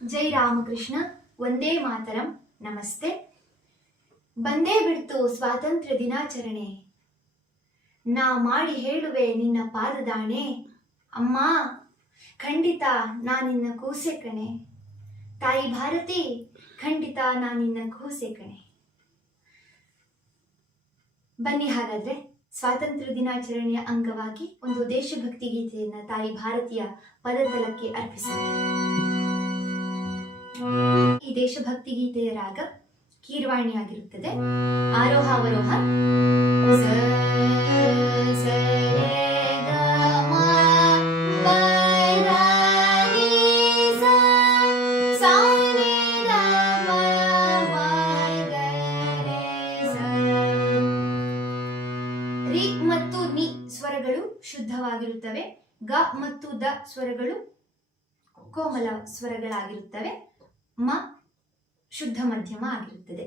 ಜೈ ರಾಮಕೃಷ್ಣ. ವಂದೇ ಮಾತರಂ. ನಮಸ್ತೆ. ಬಂದೇ ಬಿಡ್ತು ಸ್ವಾತಂತ್ರ್ಯ ದಿನಾಚರಣೆ, ನಾ ಮಾಡಿ ಹೇಳುವೆ ನಿನ್ನ ಪಾದದಾಣೆ. ಅಮ್ಮ ಖಂಡಿತ ನಾ ನಿನ್ನ ಕೂಸೆ ಕಣೆ, ತಾಯಿ ಭಾರತಿ ಖಂಡಿತ ನಾ ನಿನ್ನ ಕೂಸೆ ಕಣೆ. ಬನ್ನಿ ಹಾಗಾದ್ರೆ ಸ್ವಾತಂತ್ರ್ಯ ದಿನಾಚರಣೆಯ ಅಂಗವಾಗಿ ಒಂದು ದೇಶಭಕ್ತಿ ಗೀತೆಯನ್ನ ತಾಯಿ ಭಾರತೀಯ ಪದತಲಕ್ಕೆ ಅರ್ಪಿಸೋಣ. ಈ ದೇಶಭಕ್ತಿ ಗೀತೆಯ ರಾಗ ಕೀರ್ವಾಣಿಯಾಗಿರುತ್ತದೆ. ಆರೋಹ ಅವರೋಹ. ರಿ ಮತ್ತು ನಿ ಸ್ವರಗಳು ಶುದ್ಧವಾಗಿರುತ್ತವೆ. ಗ ಮತ್ತು ದ ಸ್ವರಗಳು ಕೋಮಲ ಸ್ವರಗಳಾಗಿರುತ್ತವೆ. ಮ ಶುದ್ಧ ಮಧ್ಯಮ ಆಗಿರುತ್ತದೆ.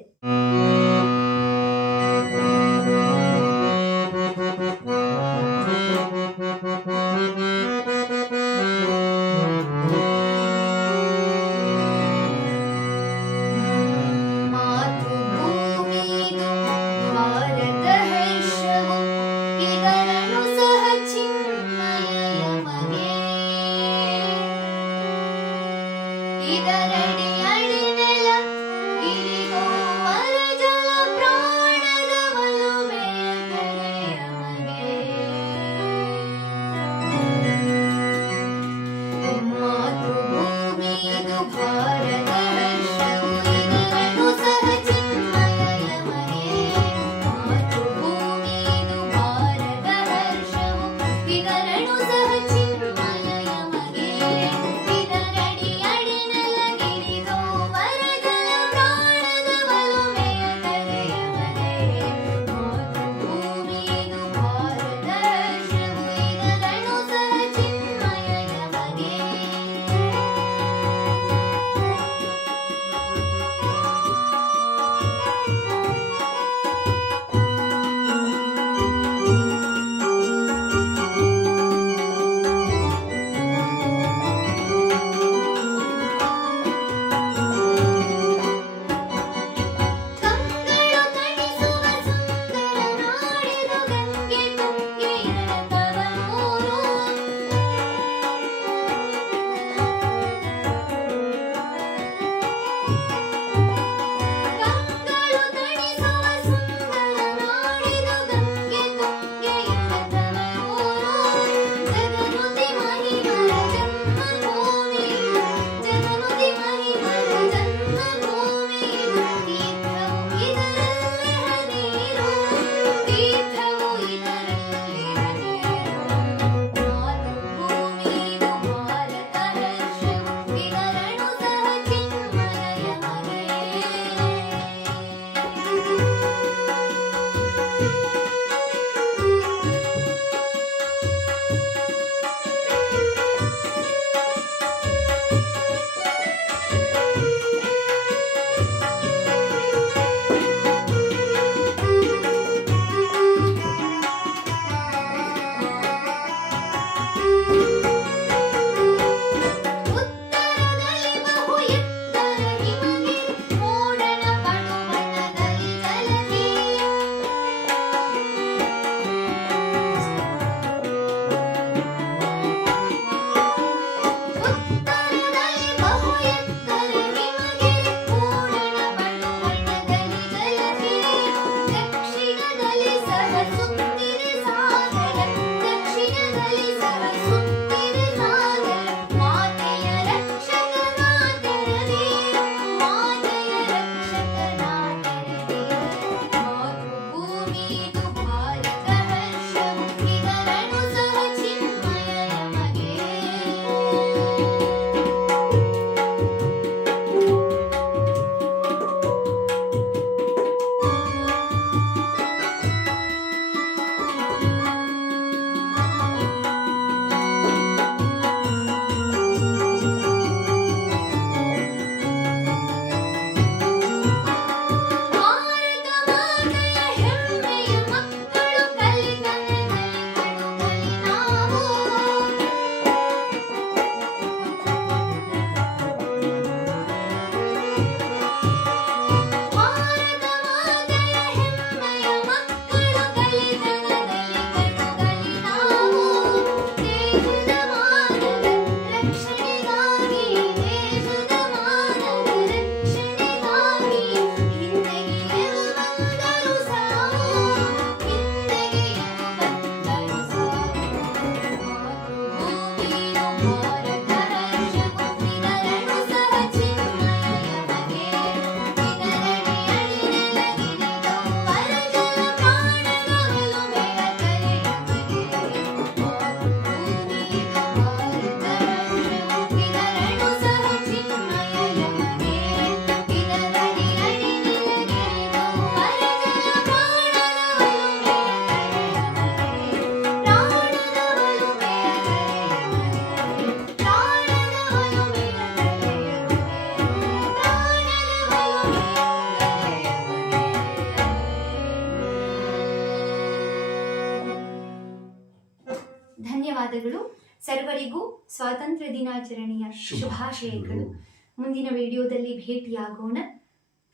ಧನ್ಯವಾದಗಳು. ಸರ್ವರಿಗೂ ಸ್ವಾತಂತ್ರ್ಯ ದಿನಾಚರಣೆಯ ಶುಭಾಶಯಗಳು. ಮುಂದಿನ ವಿಡಿಯೋದಲ್ಲಿ ಭೇಟಿಯಾಗೋಣ.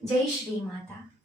ಜೈ ಶ್ರೀ ಮಾತಾ.